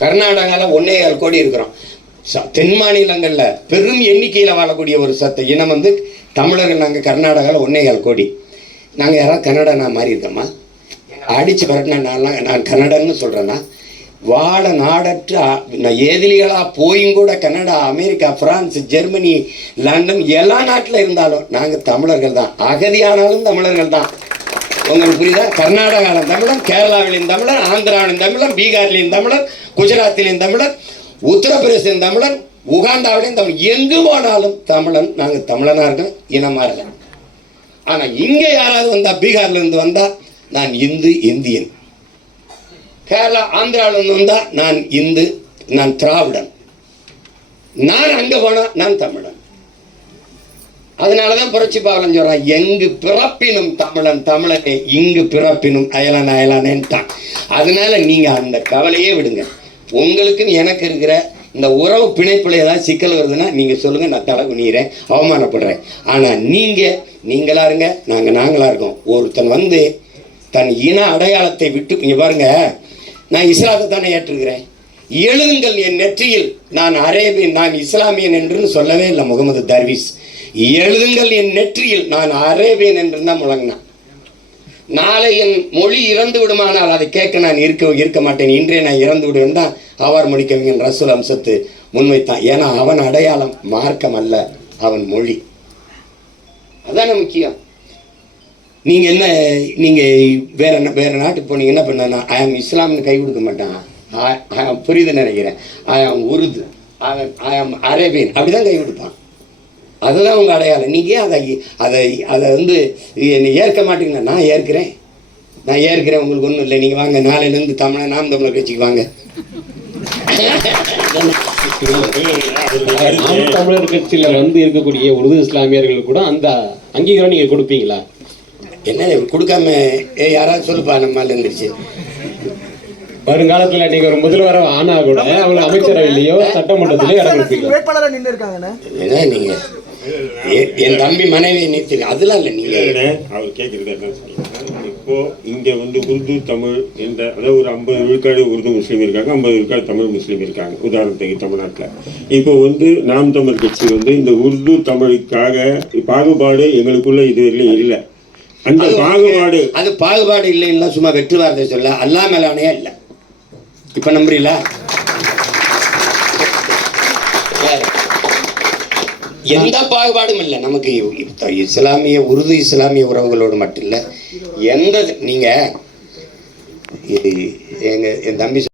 கர்நாடகாவில் 1.25 கோடி இருக்கிறோம். தென் மாநிலங்களில் பெரும் எண்ணிக்கையில் வாழக்கூடிய ஒரு இனம் வந்து தமிழர்கள். நாங்கள் கர்நாடகாவில் 1.25 கோடி. நாங்கள் யாராவது கன்னடனா மாறி இருக்கோமா? அடித்து பரட்டினா நான் கன்னடன்னு சொல்கிறேன்னா, வாழ நாடற்று ஏதிலிகளாக போயும் கூட Canada, America, France, Germany, London எல்லா நாட்டில் இருந்தாலும் நாங்கள் தமிழர்கள் தான். அகதியானாலும் தமிழர்கள் தான். உங்களுக்கு புரியுதா? கர்நாடகாவிலும் தமிழன், கேரளாவிலும் தமிழன், ஆந்திராவிலும் தமிழன், பீகார்லேயும் தமிழன், குஜராத்திலையும் தமிழன், உத்தரப்பிரதேசத்தின் தமிழன், உகாண்டாவிலையும் தமிழ். எங்கு போனாலும் தமிழன். நாங்கள் தமிழனார்கள், இனமாக இல்லை. ஆனால் இங்கே யாராவது வந்தால், பீகார்லேருந்து வந்தால் நான் இந்தியன், கேரளா, ஆந்திராவிலிருந்து வந்தால் நான் நான் திராவிடன், நான் அங்கே போனால் நான் தமிழன். அதனால தான் புரட்சி பாவலன் சொல்கிறான், எங்கு பிறப்பினும் தமிழன் தமிழனே, இங்கு பிறப்பினும் அயலான் அயலானேன்ட்டான். அதனால நீங்கள் அந்த கவலையே விடுங்க. உங்களுக்கும் எனக்கு இருக்கிற இந்த உறவு பிணைப்பில் ஏதாவது சிக்கல் வருதுன்னா நீங்கள் சொல்லுங்கள், நான் தலை குனிகிறேன், அவமானப்படுறேன். ஆனால் நீங்களாக இருங்க, நாங்களாக இருக்கோம். ஒருத்தன் வந்து தன் இன அடையாளத்தை விட்டு, இங்கே பாருங்க, நான் இஸ்லாத்தை தானே ஏற்றுக்கிறேன். எழுதுங்கள் என் நெற்றியில் நான் அரேபியன், நான் இஸ்லாமியன் என்று சொல்லவே இல்லை முகமது தர்வீஸ். எழுதுங்கள் என் நெற்றியில் நான் அரேபியன் என்று தான் முழங்கினான். நாளை என் மொழி இறந்து விடுமானால் அதை கேட்க நான் இருக்க மாட்டேன். இன்றே நான் இறந்து விடுவேன் தான் ஆவார் மொழி கவிஞன் ரசூல் அம்சத்து முன்வைத்தான். ஏன்னா அவன் அடையாளம் மார்க்கம் அல்ல, அவன் மொழி. அதான முக்கியம். நீங்கள் என்ன, நீங்கள் வேற நாட்டுக்கு போனீங்க, என்ன பண்ணா, ஐ ஆம் இஸ்லாம்னு கை கொடுக்க மாட்டான். புரியுதுன்னு நினைக்கிறேன். ஐ ஆம் உருது, ஐ ஆம் அரேபியன், அப்படி தான் கை கொடுப்பான். அதுதான் உங்கள் அடையாளம். நீங்கள் அதை வந்து என்னை ஏற்க மாட்டீங்களா? நான் ஏற்கிறேன், உங்களுக்கு ஒன்றும் இல்லை. நீங்கள் வாங்க, நாளையிலேருந்து நாம் தமிழர் கட்சிக்கு வாங்க. நாம் தமிழர் கட்சியில் வந்து இருக்கக்கூடிய உருது இஸ்லாமியர்கள் கூட அந்த அங்கீகாரம் நீங்கள் கொடுப்பீங்களா? என்ன கொடுக்காம யாராவது சொல்லுப்பா, நம்மால் இருந்துருச்சு. வருங்காலத்தில் நீங்க ஒரு முதல்வர் ஆனா கூட அவங்க அமைச்சரவையிலையோ சட்டமன்றத்திலேயோ இடம் கொடுப்பீங்க. ஏன்னா நீங்க என் தம்பி மனைவியை நிறுத்தி அதெல்லாம் இல்லை. நீங்க அவர் கேட்கறது என்ன சொல்லுங்க, இப்போ இங்க வந்து உருது தமிழ் என்ற, அதாவது ஒரு 50 விழுக்காடு உருது முஸ்லீம் இருக்காங்க, 50 விழுக்காடு தமிழ் முஸ்லீம் இருக்காங்க. உதாரணத்துக்கு தமிழ்நாட்டில் இப்போ வந்து நாம் தமிழ் கட்சி வந்து இந்த உருது தமிழுக்காக பாகுபாடு எங்களுக்குள்ள இதுவரையிலும் இல்லை. அந்த பாகுபாடு, அது பாகுபாடு இல்லைன்னா சும்மா வெற்று வார்த்தை சொல்ல, அல்லா மேலானையா இல்லை. இப்ப நம்புறீங்களா? எந்த பாகுபாடும் இல்லை நமக்கு. இஸ்லாமிய உருது இஸ்லாமிய உறவுகளோடு மட்டும் இல்லை, எந்த நீங்க என் தம்பி